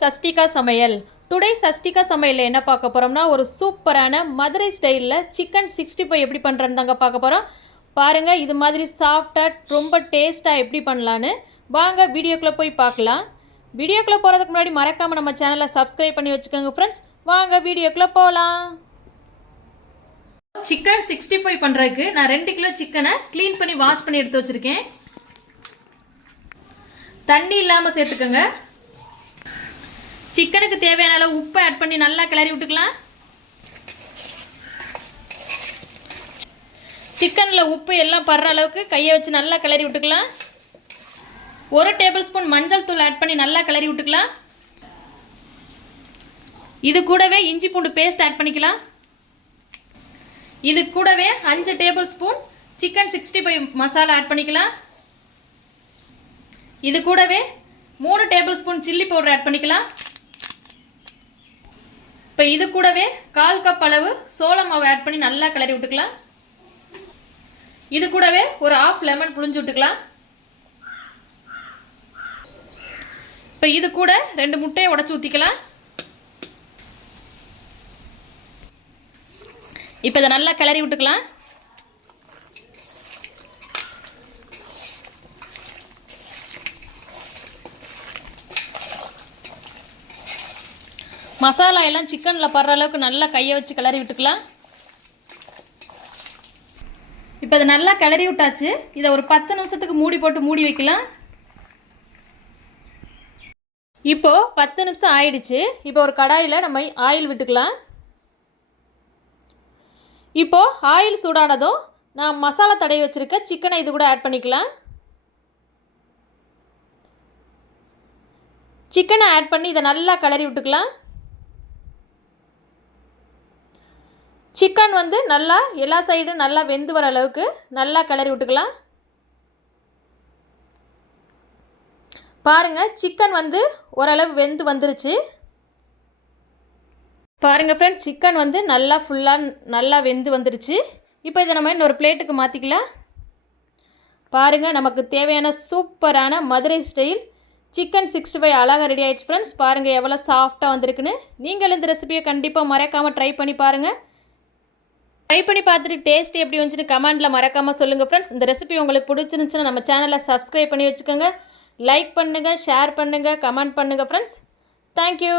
சஷ்டிகா சமையல். டுடே சஷ்டிகா சமையலில் என்ன பார்க்க போகிறோம்னா ஒரு சூப்பரான மதுரை ஸ்டைலில் சிக்கன் 65 எப்படி பண்ணுறேன்னு தாங்க பார்க்க போகிறோம். பாருங்கள், இது மாதிரி சாஃப்டாக ரொம்ப டேஸ்ட்டாக எப்படி பண்ணலான்னு வாங்க வீடியோக்குள்ளே போய் பார்க்கலாம். வீடியோக்குள்ளே போகிறதுக்கு முன்னாடி மறக்காமல் நம்ம சேனலை சப்ஸ்கிரைப் பண்ணி வச்சுக்கோங்க ஃப்ரெண்ட்ஸ். வாங்க வீடியோக்குள்ளே போகலாம். சிக்கன் 65 பண்ணுறதுக்கு நான் 2 கிலோ சிக்கனை க்ளீன் பண்ணி வாஷ் பண்ணி எடுத்து வச்சுருக்கேன். தண்ணி இல்லாமல் சேர்த்துக்கோங்க. சிக்கனுக்கு தேவையான அளவு உப்பு ஆட் பண்ணி நல்லா கிளறி விட்டுக்கலாம். சிக்கனில் உப்பு எல்லாம் படுற அளவுக்கு கையை வச்சு நல்லா கிளறி விட்டுக்கலாம். 1 டேபிள் ஸ்பூன் மஞ்சள் தூள் ஆட் பண்ணி நல்லா கிளறி விட்டுக்கலாம். இது கூடவே இஞ்சி பூண்டு பேஸ்ட் ஆட் பண்ணிக்கலாம். இது கூடவே 5 tablespoon chicken 65 masala add பண்ணிக்கலாம். இது கூடவே 3 tablespoon chilli powder add பண்ணிக்கலாம். இப்போ இது கூடவே 1/4 கப் அளவு சோள மாவு ஆட் பண்ணி நல்லா கிளறி விட்டுக்கலாம். இது கூடவே ஒரு 1/2 லெமன் புழிஞ்சு விட்டுக்கலாம். இப்போ இது கூட 2 முட்டையை உடைச்சு ஊற்றிக்கலாம். இப்போ இதை நல்லா கிளறி விட்டுக்கலாம். மசாலா எல்லாம் சிக்கனில் படுற அளவுக்கு நல்லா கையை வச்சு கிளறி விட்டுக்கலாம். இப்போ இதை நல்லா கிளறி விட்டாச்சு. இதை ஒரு 10 நிமிஷத்துக்கு மூடி போட்டு மூடி வைக்கலாம். இப்போது 10 நிமிஷம் ஆயிடுச்சு. இப்போ ஒரு கடாயில் நம்ம ஆயில் விட்டுக்கலாம். இப்போது ஆயில் சூடானதும் நான் மசாலா தடவி வச்சுருக்க சிக்கனை இது கூட ஆட் பண்ணிக்கலாம். சிக்கனை ஆட் பண்ணி இதை நல்லா கிளறி விட்டுக்கலாம். சிக்கன் நல்லா எல்லா சைடும் நல்லா வெந்து வர அளவுக்கு நல்லா கிளறி விட்டுக்கலாம். பாருங்கள், சிக்கன் ஓரளவு வெந்து வந்துருச்சு. பாருங்கள் ஃப்ரெண்ட்ஸ், சிக்கன் நல்லா ஃபுல்லாக நல்லா வெந்து வந்துருச்சு. இப்போ இதை நம்ம இன்னொரு பிளேட்டுக்கு மாற்றிக்கலாம். பாருங்கள், நமக்கு தேவையான சூப்பரான மதுரை ஸ்டைல் சிக்கன் 65 அழகாக ரெடி ஆகிடுச்சு ஃப்ரெண்ட்ஸ். பாருங்கள் எவ்வளோ சாஃப்டாக வந்திருக்குன்னு. நீங்கள் இந்த ரெசிபியை கண்டிப்பாக மறக்காமல் ட்ரை பண்ணி பாருங்கள். ட்ரை பண்ணி பார்த்துட்டு டேஸ்ட் எப்படி வந்துச்சுன்னு கமெண்ட்டில் மறக்காமல் சொல்லுங்கள் ஃப்ரெண்ட்ஸ். இந்த ரெசிபி உங்களுக்கு பிடிச்சிருந்துச்சுன்னா நம்ம சேனலை சப்ஸ்கிரைப் பண்ணி வச்சுக்கோங்க. லைக் பண்ணுங்கள், ஷேர் பண்ணுங்கள், கமெண்ட் பண்ணுங்கள் ஃப்ரெண்ட்ஸ். தேங்க்யூ.